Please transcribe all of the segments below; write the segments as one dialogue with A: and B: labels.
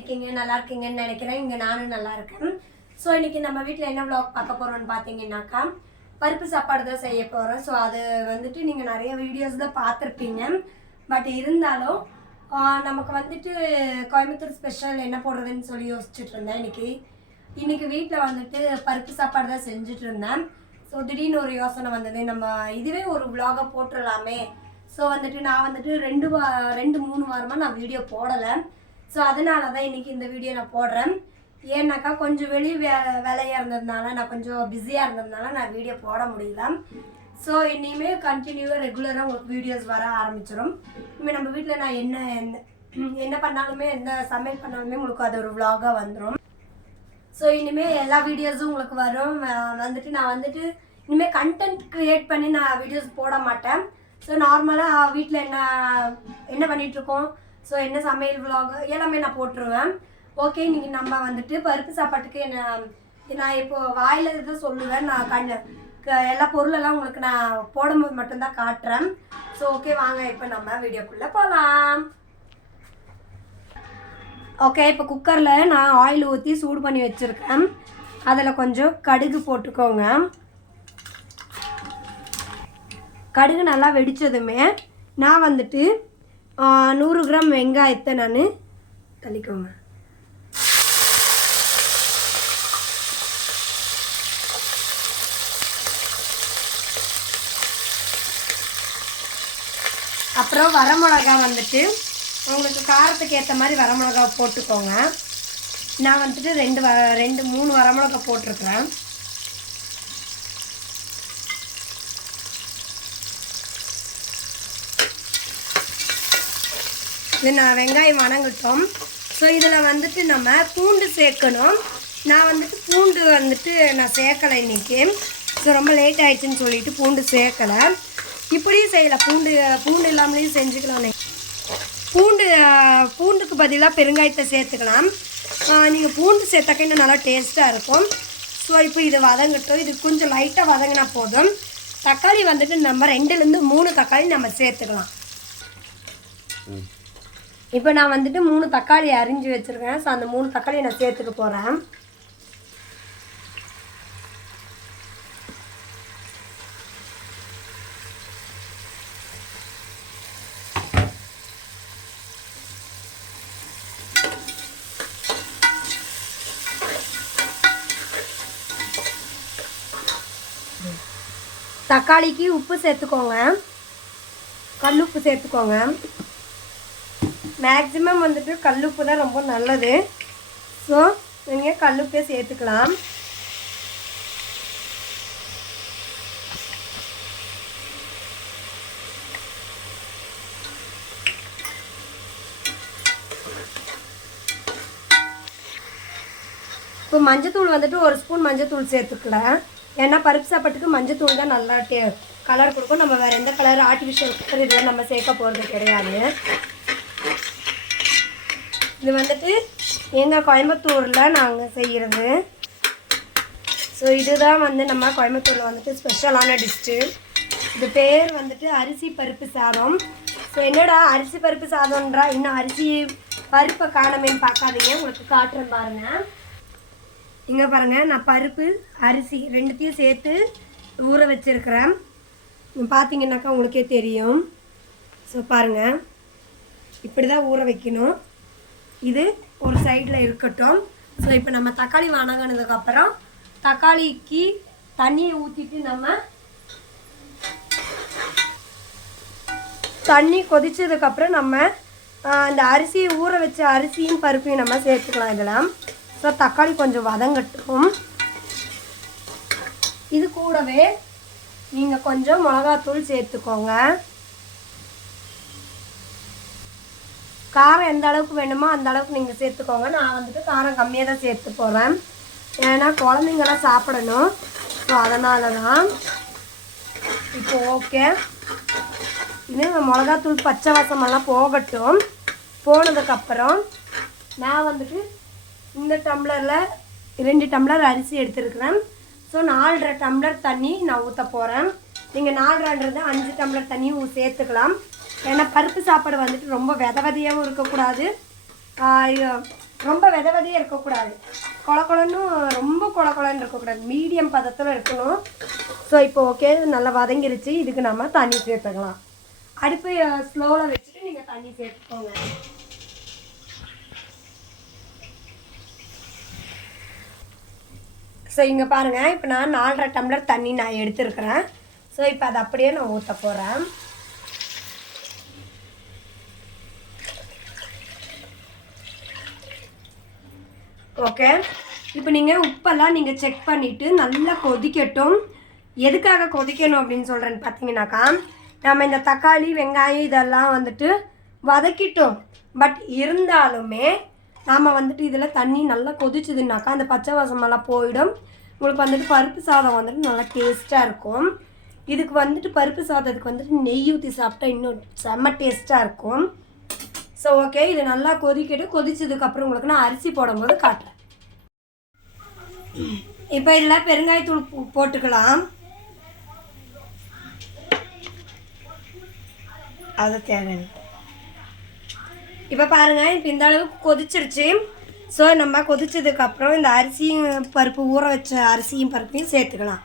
A: இருக்கீங்க நல்லா இருக்கீங்கன்னு நினைக்கிறேன். இங்கே நானும் நல்லா இருக்கேன். ஸோ இன்றைக்கி நம்ம வீட்டில் என்ன vlog பார்க்க போகிறோம்னு பார்த்தீங்கன்னாக்கா பருப்பு சாப்பாடு தான் செய்ய போகிறோம் ஸோ அது வந்துட்டு நீங்கள் நிறைய வீடியோஸ் தான் பார்த்துருப்பீங்க. பட் இருந்தாலும் நமக்கு வந்துட்டு கோயம்புத்தூர் ஸ்பெஷல் என்ன போடுறதுன்னு சொல்லி யோசிச்சுட்டு இருந்தேன் இன்னைக்கு. இன்னைக்கு வீட்டில் வந்துட்டு பருப்பு சாப்பாடு தான் செஞ்சுட்டு இருந்தேன். ஸோ திடீர்னு ஒரு யோசனை வந்தது. நம்ம இதுவே ஒரு விலாகை போட்டுடலாமே ஸோ வந்துட்டு நான் வந்துட்டு ரெண்டு வா ரெண்டு மூணு வாரமாக நான் வீடியோ போடலை. ஸோ அதனால தான் இன்றைக்கி இந்த வீடியோ நான் போடுறேன். ஏன்னாக்கா கொஞ்சம் வெளி வே வேலையாக இருந்ததுனால நான் கொஞ்சம் பிஸியாக இருந்ததுனால நான் வீடியோ போட முடியல. ஸோ இனிமேல் கண்டினியூவாக ரெகுலராக உங்களுக்கு வீடியோஸ் வர ஆரம்பிச்சிடும் இனிமேல் நம்ம வீட்டில் நான் என்ன என்ன- என்ன பண்ணாலுமே எந்த சமையல் பண்ணாலுமே உங்களுக்கு அது ஒரு விலாகாக வந்துடும் ஸோ இனிமேல் எல்லா வீடியோஸும் உங்களுக்கு வரும். வந்துட்டு நான் வந்துட்டு இனிமேல் கண்டென்ட் க்ரியேட் பண்ணி நான் வீடியோஸ் போட மாட்டேன். ஸோ நார்மலாக வீட்டில் என்ன என்ன பண்ணிகிட்ருக்கோம் ஸோ என்ன சமையல் விலாகு எல்லாமே நான் போட்டுருவேன். ஓகே நீங்கள் நம்ம வந்துட்டு பருப்பு சாப்பாட்டுக்கு என்ன நான் இப்போ வாயில் இதை சொல்லுவேன் நான் கண் க- எல்லா பொருளெல்லாம் உங்களுக்கு நான் போடும்போது மட்டும்தான் காட்டுறேன். ஸோ ஓகே வாங்க இப்போ நம்ம வீடியோக்குள்ளே போகலாம் ஓகே இப்போ குக்கரில் நான் ஆயில் ஊற்றி சூடு பண்ணி வச்சுருக்கேன். அதில் கொஞ்சம் கடுகு போட்டுக்கோங்க. கடுகு நல்லா வெடித்ததுமே நான் வந்துட்டு நூறு கிராம் வெங்காயத்தை நான் தள்ளிக்கோங்க. அப்புறம் வரமிளகா வந்துட்டு உங்களுக்கு காரத்துக்கு ஏற்ற மாதிரி வரமிளகா போட்டுக்கோங்க. நான் வந்துட்டு ரெண்டு வ ரெண்டு மூணு வரமிளகா போட்டிருக்கிறேன். இது நான் வெங்காயம் வணங்கட்டும். ஸோ இதில் வந்துட்டு நம்ம பூண்டு சேர்க்கணும். நான் வந்துட்டு பூண்டு வந்துட்டு நான் சேர்க்கலை இன்னைக்கு. ஸோ ரொம்ப லேட் ஆகிடுச்சின்னு சொல்லிட்டு பூண்டு சேர்க்கலை. இப்படியும் செய்யலாம் பூண்டு பூண்டு இல்லாமலேயும் செஞ்சுக்கலாம் பூண்டு பூண்டுக்கு பதிலாக பெருங்காயத்தை சேர்த்துக்கலாம். நீங்கள் பூண்டு சேர்த்தாக்க இன்னும் நல்லா டேஸ்ட்டாக இருக்கும். ஸோ இப்போ இது வதங்கட்டும். இது கொஞ்சம் லைட்டாக வதங்கினா போதும். தக்காளி வந்துட்டு நம்ம ரெண்டுலேருந்து மூணு தக்காளி நம்ம சேர்த்துக்கலாம். இப்போ நான் வந்துட்டு மூணு தக்காளி அரிஞ்சு வச்சுருக்கேன். ஸோ அந்த மூணு தக்காளி நான் சேர்த்துக்க போகிறேன் தக்காளிக்கு உப்பு சேர்த்துக்கோங்க. கல் உப்பு சேர்த்துக்கோங்க. மேக்ஸிமம் வந்துட்டு கல்லுப்பு தான் ரொம்ப நல்லது. ஸோ நீங்கள் கல்லுப்பே சேர்த்துக்கலாம். இப்போ மஞ்சத்தூள் வந்துட்டு ஒரு ஸ்பூன் மஞ்சத்தூள் சேர்த்துக்கலாம். ஏன்னா பருப்பு சாப்பாட்டுக்கு மஞ்சத்தூள் தான் நல்லா டே கலர் கொடுக்கும். நம்ம வேறு எந்த கலர் ஆர்டிஃபிஷியல் கலர் இதெல்லாம் நம்ம சேர்க்க போகிறது கிடையாது. இது வந்துட்டு எங்கள் கோயம்புத்தூரில் நாங்கள் செய்கிறது ஸோ இதுதான் வந்து நம்ம கோயம்புத்தூரில் வந்துட்டு ஸ்பெஷலான டிஷ்ஷு இது பேர் வந்துட்டு அரிசி பருப்பு சாதம். ஸோ என்னடா அரிசி பருப்பு சாதம்ன்றா? இன்னும் அரிசி பருப்பை காணமேன்னு பார்க்காதீங்க. உங்களுக்கு காட்டுறேன் பாருங்கள் இங்கே பாருங்கள் நான் பருப்பு அரிசி ரெண்டுத்தையும் சேர்த்து ஊற வச்சுருக்கிறேன். பார்த்தீங்கன்னாக்கா உங்களுக்கே தெரியும். ஸோ பாருங்கள் இப்படி தான் ஊற வைக்கணும். இது ஒரு சைடில் இருக்கட்டும். ஸோ இப்போ நம்ம தக்காளி வணங்கினதுக்கப்புறம் தக்காளிக்கு தண்ணியை ஊற்றிட்டு நம்ம தண்ணி கொதிச்சதுக்கப்புறம் நம்ம அந்த இந்த ஊற வச்ச அரிசியும் பருப்பையும் நம்ம சேர்த்துக்கலாம் இதெல்லாம் ஸோ தக்காளி கொஞ்சம் வதங்கட்டும். இது கூடவே நீங்கள் கொஞ்சம் மிளகாத்தூள் சேர்த்துக்கோங்க. காரம் எந்த அளவுக்கு வேணுமோ அந்த அளவுக்கு நீங்கள் சேர்த்துக்கோங்க. நான் வந்துட்டு காரம் கம்மியாக தான் சேர்த்து போகிறேன் ஏன்னா குழந்தைங்களாம் சாப்பிடணும். ஸோ அதனால தான் இப்போ ஓகே இது மிளகாத்தூள் பச்சை வாசமெல்லாம் போகட்டும். போனதுக்கப்புறம் நான் வந்துட்டு இந்த டம்ளரில் ரெண்டு டம்ளர் அரிசி எடுத்துருக்குறேன். ஸோ நாலரை டம்ளர் தண்ணி நான் ஊற்ற போகிறேன் நீங்கள் நாலரைன்றது அஞ்சு டம்ளர் தண்ணியும் சேர்த்துக்கலாம். ஏன்னா பருப்பு சாப்பாடு வந்துட்டு ரொம்ப வித விதையாகவும் இருக்கக்கூடாது ரொம்ப வித இருக்கக்கூடாது. கொல கொலன்னு ரொம்ப கொல கொலன்னு இருக்கக்கூடாது. மீடியம் பதத்தில் இருக்கணும். ஸோ இப்போ ஓகே நல்லா வதங்கிருச்சு. இதுக்கு நம்ம தண்ணி சேர்த்துக்கலாம். அடுப்பு ஸ்லோவில் வச்சுட்டு நீங்கள் தண்ணி சேர்த்துக்கோங்க. ஸோ இங்கே பாருங்கள் இப்போ நான் நாலரை டம்ளர் தண்ணி நான் எடுத்துருக்கிறேன். ஸோ இப்போ அதை அப்படியே நான் ஊற்ற போகிறேன் ஓகே. இப்போ நீங்கள் உப்பெல்லாம் நீங்கள் செக் பண்ணிவிட்டு நல்லா கொதிக்கட்டும். எதுக்காக கொதிக்கணும் அப்படின்னு சொல்கிறேன்னு பார்த்தீங்கன்னாக்கா நம்ம இந்த தக்காளி வெங்காயம் இதெல்லாம் வந்துட்டு வதக்கிட்டோம். பட் இருந்தாலுமே நாம் வந்துட்டு இதில் தண்ணி நல்லா கொதிச்சதுனாக்கா அந்த பச்சை வாசமெல்லாம் போயிடும். உங்களுக்கு வந்துட்டு பருப்பு சாதம் வந்துட்டு நல்லா டேஸ்ட்டாக இருக்கும். இதுக்கு வந்துட்டு பருப்பு சாதத்துக்கு வந்துட்டு நெய் ஊற்றி சாப்பிட்டா இன்னும் செம்ம டேஸ்ட்டாக இருக்கும். ஸோ ஓகே இது நல்லா கொதிக்கிட்டு கொதிச்சதுக்கப்புறம் உங்களுக்கு நான் அரிசி போடும்போது காட்டுறேன். இப்போ இதில் பெருங்காயத்தூள் போட்டுக்கலாம். அது தேவையான இப்போ பாருங்கள் இப்போ இந்த அளவுக்கு கொதிச்சிருச்சு. ஸோ நம்ம கொதிச்சதுக்கப்புறம் இந்த அரிசியும் பருப்பு ஊற வச்ச அரிசியும் பருப்பையும் சேர்த்துக்கலாம்.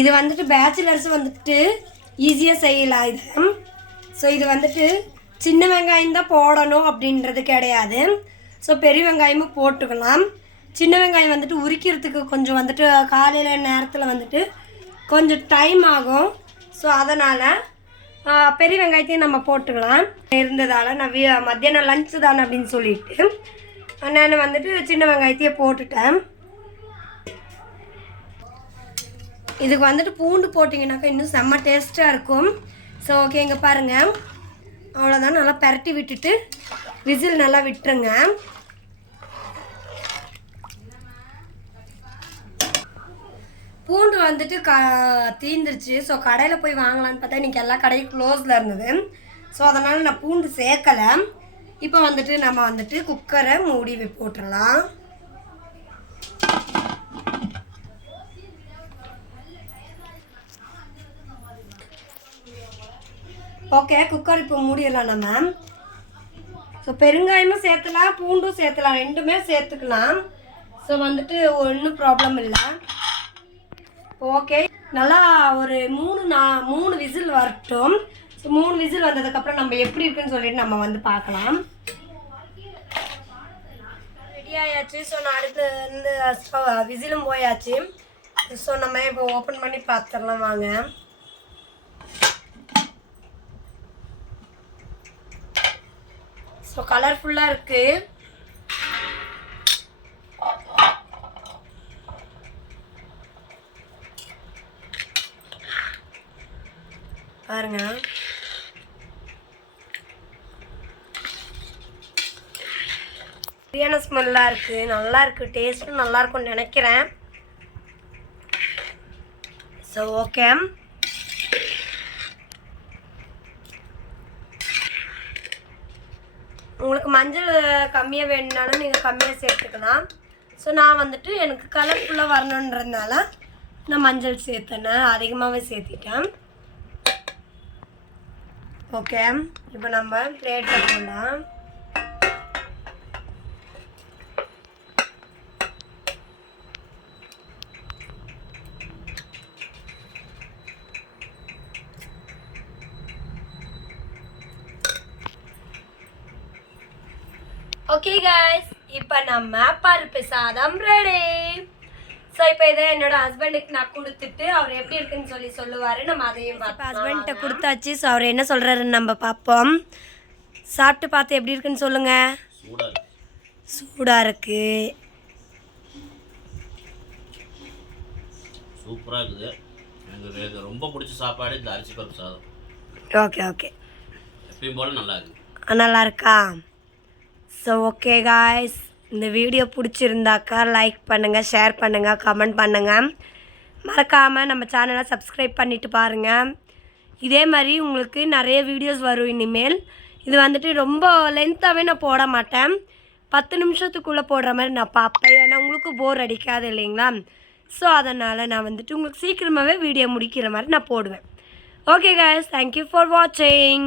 A: இது வந்துட்டு பேச்சுலர்ஸ் வந்துட்டு ஈஸியாக செய்யலாம் இது? ஸோ இது வந்துட்டு சின்ன வெங்காயம் தான் போடணும் அப்படின்றது கிடையாது. ஸோ பெரிய வெங்காயமும் போட்டுக்கலாம். சின்ன வெங்காயம் வந்துட்டு உரிக்கிறதுக்கு கொஞ்சம் வந்துட்டு காலையில் நேரத்தில் வந்துட்டு கொஞ்சம் டைம் ஆகும். ஸோ அதனால் பெரிய வெங்காயத்தையும் நம்ம போட்டுக்கலாம். இருந்ததால் நான் மத்தியானம் லஞ்சு தானே அப்படின்னு சொல்லிட்டு. நான் வந்துட்டு சின்ன வெங்காயத்தையே போட்டுட்டேன். இதுக்கு வந்துட்டு பூண்டு போட்டிங்கனாக்கா இன்னும் செம்ம டேஸ்ட்டாக இருக்கும். ஸோ ஓகே இங்கே பாருங்கள் அவ்வளோதான் நல்லா பரட்டி விட்டுட்டு விசில் நல்லா விட்டுருங்க. பூண்டு வந்துட்டு க தீந்துருச்சு. ஸோ கடையில் போய் வாங்கலான்னு பார்த்தா இன்றைக்கி எல்லா கடையும் க்ளோஸில் இருந்தது. ஸோ அதனால் நான் பூண்டு சேர்க்கலை. இப்போ வந்துட்டு நம்ம வந்துட்டு குக்கரை மூடி போட்டுடலாம். ஓகே குக்கர் இப்போ மூடிடலாம் நம்ம. ஸோ பெருங்காயமும் சேர்த்துலாம் பூண்டும் சேர்த்துலாம் ரெண்டுமே சேர்த்துக்கலாம். ஸோ வந்துட்டு ஒன்றும் ப்ராப்ளம் இல்லை. ஓகே நல்லா ஒரு மூணு நா மூணு விசில் வரட்டும். ஸோ மூணு விசில் வந்ததுக்கப்புறம் நம்ம எப்படி இருக்குன்னு சொல்லிட்டு நம்ம வந்து பார்க்கலாம். ரெடி ஆயாச்சு. ஸோ நான் அடுத்து வந்து விசிலும் போயாச்சு. ஸோ நம்ம இப்போ ஓப்பன் பண்ணி பார்த்துடலாம் வாங்க. ஸோ கலர்ஃபுல்லாக இருக்கு. பாருங்க. சரியான ஸ்மெல்லாக இருக்கு. நல்லா இருக்கு. டேஸ்ட்டும் நல்லா இருக்கும்னு நினைக்கிறேன். ஸோ ஓகே உங்களுக்கு மஞ்சள் கம்மியாக வேணும்னாலும் நீங்கள் கம்மியாக சேர்த்துக்கலாம். ஸோ நான் வந்துட்டு எனக்கு கலர்ஃபுல்லாக வரணுன்றதுனால நான் மஞ்சள் சேர்த்தேன். அதிகமாகவே சேர்த்திட்டேன். ஓகே இப்போ நம்ம பிளேட்டில் போடலாம். Okay guys. இப்போ நம்ம பருப்பு சாதம் ரெடி ஸோ இப்போ இதை என்னோட ஹஸ்பண்டுக்கு நான் கொடுத்துட்டு அவர் எப்படி இருக்குன்னு சொல்லி சொல்லுவார். நம்ம அதையும் பார்ப்போம் ஹஸ்பண்ட்ட கொடுத்தாச்சு. ஸோ அவர் என்ன சொல்கிறாருன்னு நம்ம பார்ப்போம். சாப்பிட்டு பார்த்து எப்படி இருக்குன்னு சொல்லுங்கள்
B: சூடாக இருக்கு. சூப்பராக இருக்குது. எனக்கு ரொம்ப பிடிச்ச சாப்பாடு இந்த அரிசி பருப்பு சாதம்.
A: ஓகே ஓகே
B: எப்பயும் போல் நல்லா இருக்குது
A: நல்லா இருக்கா? ஸோ ஓகே காய்ஸ் இந்த வீடியோ பிடிச்சிருந்தாக்கா லைக் பண்ணுங்கள் ஷேர் பண்ணுங்கள் கமெண்ட் பண்ணுங்கள் மறக்காமல் நம்ம சேனலை சப்ஸ்கிரைப் பண்ணிவிட்டு பாருங்கள் இதே மாதிரி உங்களுக்கு நிறைய வீடியோஸ் வரும் இனிமேல். இது வந்துட்டு ரொம்ப லென்த்தாகவே நான் போட மாட்டேன். பத்து நிமிஷத்துக்குள்ளே போடுற மாதிரி நான் பார்ப்பேன். ஏன்னா உங்களுக்கு போர் அடிக்காது இல்லைங்களா? ஸோ அதனால் நான் வந்துட்டு உங்களுக்கு சீக்கிரமாகவே வீடியோ முடிக்கிற மாதிரி நான் போடுவேன். ஓகே காய்ஸ் தேங்க்யூ ஃபார் வாட்சிங்